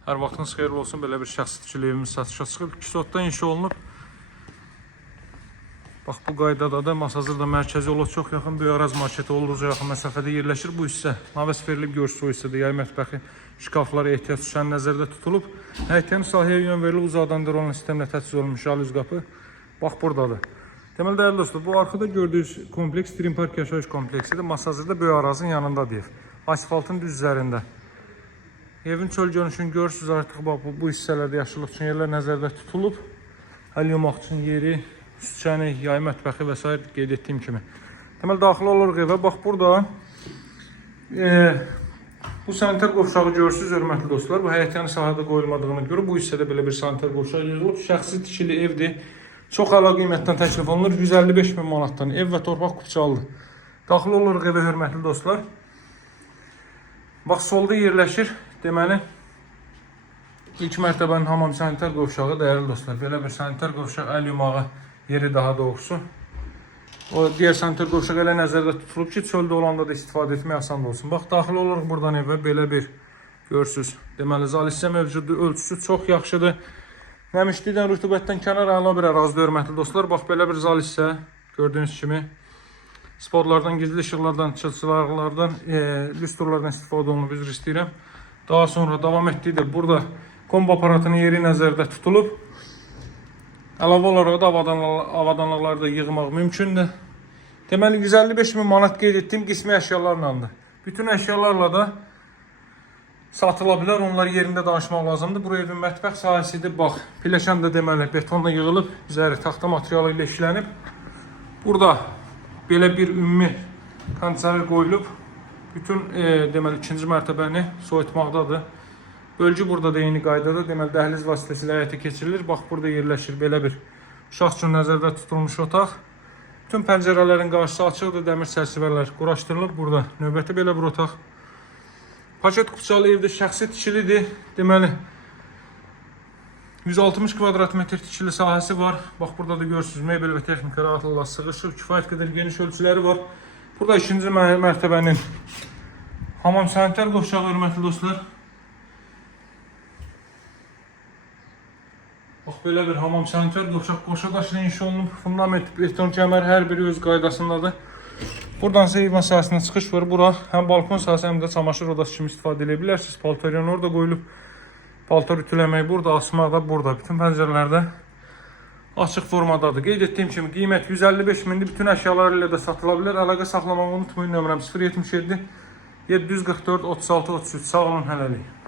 Hər vaxtınız xeyirli olsun. Belə bir şəxsi tikili evimiz satışa çıxıb. 2 sotdan inşa olunub. Bax, bu qaydada da Masazırda mərkəzi yola çox yaxın Böyük Araz marketi olduqca yaxın məsafədə yerləşir. Bu hissə naves verilib, görürsü o hissədə yay mətbəxi, şkaflar, ehtiyac düşən nəzərdə tutulub. Həyətənin sahəyə yön verilib, uzadan drone sistemlə təchiz olunmuş jalüz qapı. Bax, buradadır. Deməli, dəyərli dostlar, bu arkada gördüyünüz kompleks Dream Park yaşayış kompleksidir. Masazırda Böyük Arazın yanındadır ev. Asfaltın düz üzərində. Evin çöl görünüşünü görürsünüz artıq. Bax, bu hissələrdə yaşıllıq üçün yerlər nəzərdə tutulub. Əl yumaq üçün yeri, süçəni, yay mətbəxi və s. qeyd etdiyim kimi. Deməli, daxil oluruq evə. Bax, burada bu sanitar qovşağı görürsünüz, hörmətli dostlar. Bu həyətyanı sahədə qoyulmadığına görə bu hissədə belə bir sanitar qovşağı yığılıb. Şəxsi tikili evdir. Çox əla qiymətdən təklif olunur. 155 min manatdan ev və torpaq kupçalıdır. Daxil oluruq evə, hörmətli dostlar. Bax, solda yerləşir. Deməli, ilk mərtəbənin hamam sanitar qovşağı, dəyərli dostlar. Belə bir sanitar qovşaq, əl yumağı yeri daha doğrusu. O digər sanitar qovşaq elə nəzərdə tutulub ki, çöldə olanda da istifadə etmək asan olsun. Bax, daxil oluruq buradan evə, belə bir görürsünüz. Deməli, zal hissə mövcuddur, ölçüsü çox yaxşıdır. Nəmişlikdən, rütubətdən kənar əla bir ərazidə, hörmətli dostlar. Bax, belə bir zal hissə, gördüyünüz kimi. Sportlardan, gizli işıqlardan, çılçılarlardan, lüstrlardan istifadə olunub, üzr istəyirəm. Daha sonra davam etdikdə burada kombo aparatının yeri nəzərdə tutulub. Əlavə olaraq da avadanlıqları da yığmaq mümkündür. Deməli, 155 min manat qeyd etdiyim qismi əşyalarlandır. Bütün əşyalarla da satıla bilər, onlar yerində danışmaq lazımdır. Bura evin mətbəx sahəsidir. Bax, pilləkən də deməli betonla yığılıb, üzəri taxta materialı ilə işlənib. Burada belə bir ümumi kondisioner qoyulub. Bütün deməli ikinci mərtəbəni soyutmaqdadır. Bölgü burada da eyni qaydada, deməli dəhliz vasitəsilə həyata keçirilir. Bax, burada yerləşir belə bir uşaq üçün nəzərdə tutulmuş otaq. Bütün pəncərələrin qarşısı açıqdır, dəmir çərçivələr quraşdırılıb burada. Növbəti belə bir otaq. Paket kupçalı evdə şəxsi tikilidir. Deməli 160 kvadrat metr tikili sahəsi var. Bax, burada da görürsünüz, mebel və texnika rahatlıqla sığışıb, kifayət qədər geniş ölçüləri var. Burada ikinci mərtəbənin hamam sanitar qovşağı, hörmətli dostlar. Bax, belə bir hamam sanitar qovşaq qoşa daşla inşa olunub. Fundament, beton kəmər hər biri öz qaydasındadır. Buradan isə ev sahəsinə çıxış var. Bura həm balkon sahəsi, həm də çamaşır odası kimi istifadə edə bilərsiniz. Paltaryon orada qoyulub. Paltar ütüləmək burada, asmaq da burada. Bütün pəncərələrdə açıq formadadır. Qeyd etdiyim kimi qiymət 155 mindir. Bütün əşyalar ilə də satıla bilər. Əlaqə saxlamağı unutmayın. Nömrəm 077 744 36 33. Sağ olun, hələlik.